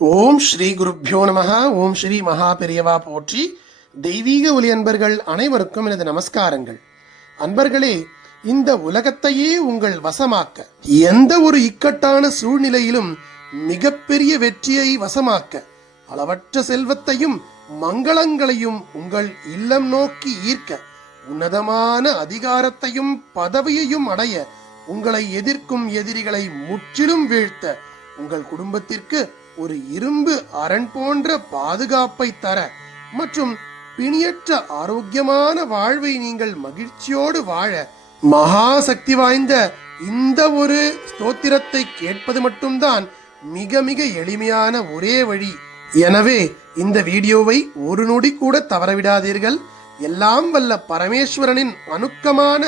ஓம் ஸ்ரீ குருப்யோ நமஹ. ஓம் ஸ்ரீ மகா பெரியவா போற்றி. தெய்வீக ஒலி அன்பர்கள் அனைவருக்கும் எனது நமஸ்காரங்கள். அன்பர்களே, இந்த உலகத்தையே உங்கள் வசமாக்க, எந்த ஒரு இக்கட்டான சூழ்நிலையிலும் மிகப்பெரிய வெற்றியை வசமாக்க, அளவற்ற செல்வத்தையும் மங்களங்களையும் உங்கள் இல்லம் நோக்கி ஈர்க்க, உன்னதமான அதிகாரத்தையும் பதவியையும் அடைய, உங்களை எதிர்க்கும் எதிரிகளை முற்றிலும் வீழ்த்த, உங்கள் குடும்பத்திற்கு ஒரு இரும்பு அரண் போன்ற பாதுகாப்பை தர மற்றும் பிணியற்ற ஆரோக்கியமான வாழ்வை நீங்கள் மகிழ்ச்சியோடு வாழ மகா சக்தி வாய்ந்த இந்த ஒரு ஸ்தோத்திரத்தை கேட்பது மட்டும்தான் மிக மிக எளிமையான ஒரே வழி. எனவே இந்த வீடியோவை ஒரு நொடி கூட தவறவிடாதீர்கள். எல்லாம் வல்ல பரமேஸ்வரனின் அனுக்கமான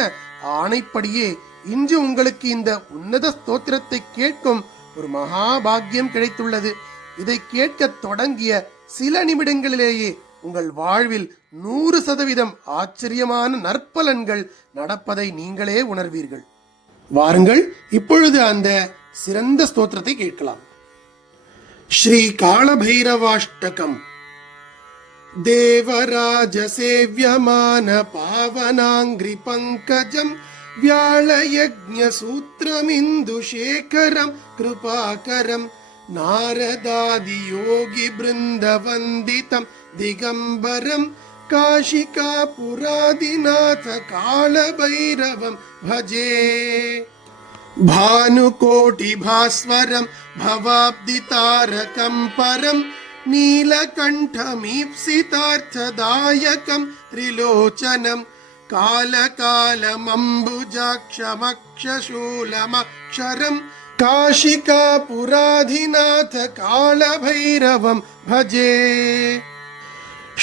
ஆணைப்படியே இன்று உங்களுக்கு இந்த உன்னத ஸ்தோத்திரத்தை கேட்கும் ஒரு மகாபாகியம் கிடைத்துள்ளது. இதை கேட்க தொடங்கிய சில நிமிடங்களிலேயே உங்கள் வாழ்வில் 100% ஆச்சரியமான நற்பலன்கள் நடப்பதை நீங்களே உணர்வீர்கள். வாருங்கள், இப்பொழுது அந்த சிறந்த ஸ்தோத்திரத்தை கேட்கலாம். ஸ்ரீ காலபைரவாஷ்டகம். தேவராஜ சேவ்யமான பாவனாங்கிரி பங்கஜம் व्यालयज्ञ सूत्रमिन्दुशेखरं कृपाकरं नारदादि योगी बृन्दवन्दितं दिगम्बरं काशिकापुरादिनाथ कालभैरवं भजे. भानुकोटिभास्वरं भवाब्दितारकं परं नीलकण्ठमीप्सितार्थदायकं त्रिलोचनं कालकालमम्बुजाक्षमक्षशूलमक्षरं काशिकापुराधिनाथ कालभैरवं भजे.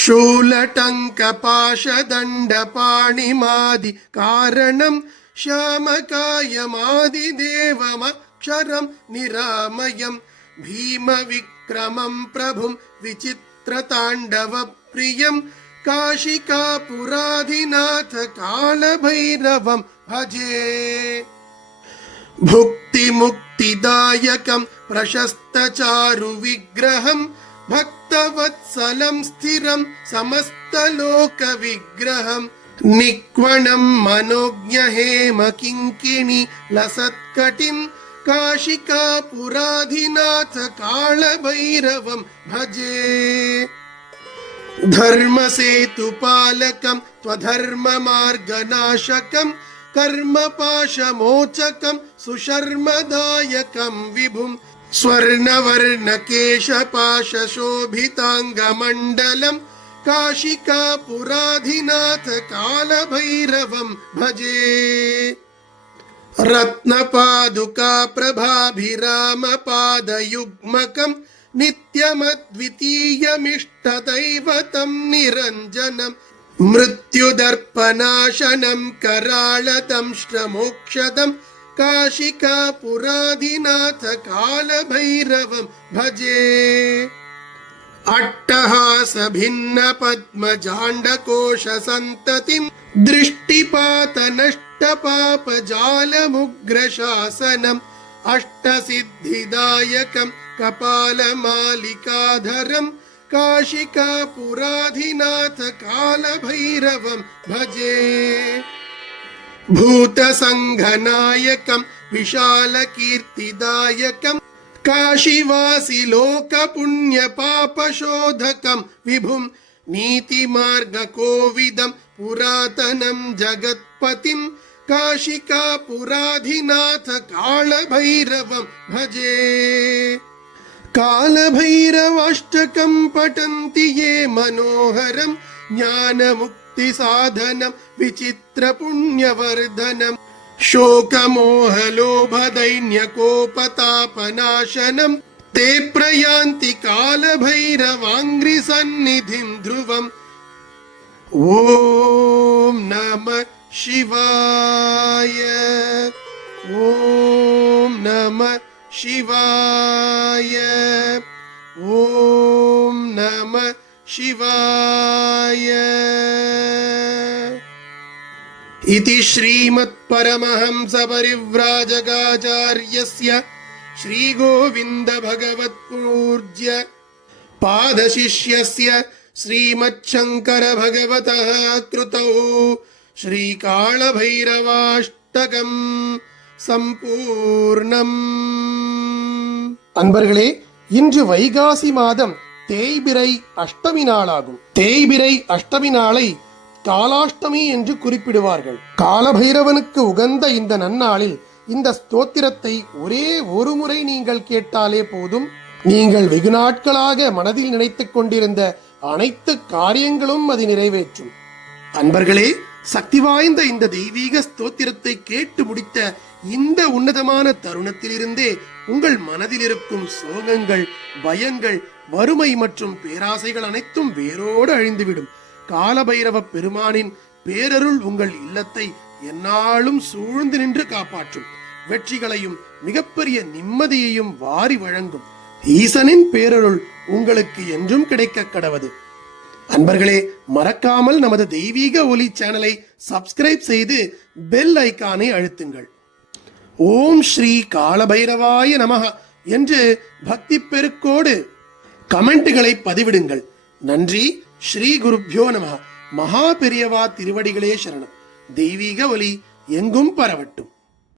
शूलटङ्कपाशदण्डपाणिमादिकारणं श्यामकायमादिदेवमक्षरं निरामयं भीमविक्रमं प्रभुं विचित्रताण्डवप्रियं काशिकापुराधिनाथ कालभैरवं भजे. भुक्तिमुक्तिदायकं प्रशस्तचारुविग्रहं भक्तवत्सलं स्थिरं समस्तलोकविग्रहं निक्वणं मनोज्ञहेमकिङ्किणी लसत्कटिं काशिकापुराधिनाथ कालभैरवं भजे. धर्मसेतुपालकं त्वधर्ममार्गनाशकं कर्मपाशमोचकं सुशर्मदायकं विभुं स्वर्णवर्णकेशपाशशोभिताङ्गमण्डलं काशिकापुराधिनाथ कालभैरवं भजे. रत्नपादुका प्रभाभिरामपादयुग्मकं नित्यमद्वितीयमिष्टदैवतं निरञ्जनं मृत्युदर्पनाशनं कराळदंष्ट्रमोक्षदं काशिकापुराधिनाथ कालभैरवं भजे. अट्टहासभिन्नपद्मजाण्डकोशसन्ततिं दृष्टिपातनष्टपापजालमुग्रशासनम् अष्टसिद्धिदायकं कपालमालिकाधरं काशिकापुराधिनाथ कालभैरवं भजे. भूतसङ्घनायकं विशालकीर्तिदायकं काशीवासि लोकपुण्यपापशोधकं विभुं नीतिमार्गकोविदं पुरातनं जगत्पतिं काशिकापुराधिनाथ कालभैरवं भजे. कालभैरवाष्टकं पठन्ति ये मनोहरं ज्ञानमुक्तिसाधनं विचित्रपुण्यवर्धनं शोकमोहलोभदैन्यकोपतापनाशनं ते प्रयान्ति कालभैरवाङ्घ्रिसन्निधिं ध्रुवम्. ॐ नमः शिवाय. ॐ नमः शिवाय. ॐ नमः शिवाय. इति श्रीमत्परमहंसपरिव्राजकाचार्यस्य ஸ்ரீ கோவிந்த பகவத் பூஜ்ய பாதசிஷ்யஸ்ய ஸ்ரீமச்சங்கர பகவதः கிருதௌ ஸ்ரீகாளபைரவாஷ்டகம் சம்பூர்ணம். அன்பர்களே, இன்று வைகாசி மாதம் தேய்பிறை அஷ்டமி நாளாகும். தேய்பிறை அஷ்டமி நாளை காலாஷ்டமி என்று குறிப்பிடுவார்கள். காலபைரவனுக்கு உகந்த இந்த நன்னாளில் இந்த ஸ்தோத்திரத்தை ஒரே ஒரு முறை நீங்கள் கேட்டாலே போதும், நீங்கள் வெகு நாட்களாக மனதில் நினைத்துக் கொண்டிருந்த அனைத்து காரியங்களும் அது நிறைவேற்றும். அன்பர்களே, சக்தி வாய்ந்த இந்த தெய்வீக ஸ்தோத்திரத்தை கேட்டு முடித்த இந்த உன்னதமான தருணத்திலிருந்தே உங்கள் மனதில் இருக்கும் சோகங்கள், பயங்கள், வறுமை மற்றும் பேராசைகள் அனைத்தும் வேரோடு அழிந்துவிடும். காலபைரவ பெருமானின் பேரருள் உங்கள் இல்லத்தை எந்நாளும் சூழ்ந்து நின்று காப்பாற்றும். வெற்றிகளையும் மிகப்பெரிய நிம்மதியையும் வாரி வழங்கும். ஈசனின் பேரருள் உங்களுக்கு என்றும் கிடைக்க கடவது. அன்பர்களே, மறக்காமல் நமது தெய்வீக ஒலி சேனலை சப்ஸ்கிரைப் செய்து பெல் ஐகானை அழுத்துங்கள். ஓம் ஸ்ரீ காலபைரவாய நமஹ என்று பக்தி பெருக்கோடு கமெண்ட்டுகளை பதிவிடுங்கள். நன்றி. ஸ்ரீ குருப்யோ நமஹ. மகா பெரியவா திருவடிகளே சரணம். தெய்வீக ஒலி எங்கும் பரவட்டும்.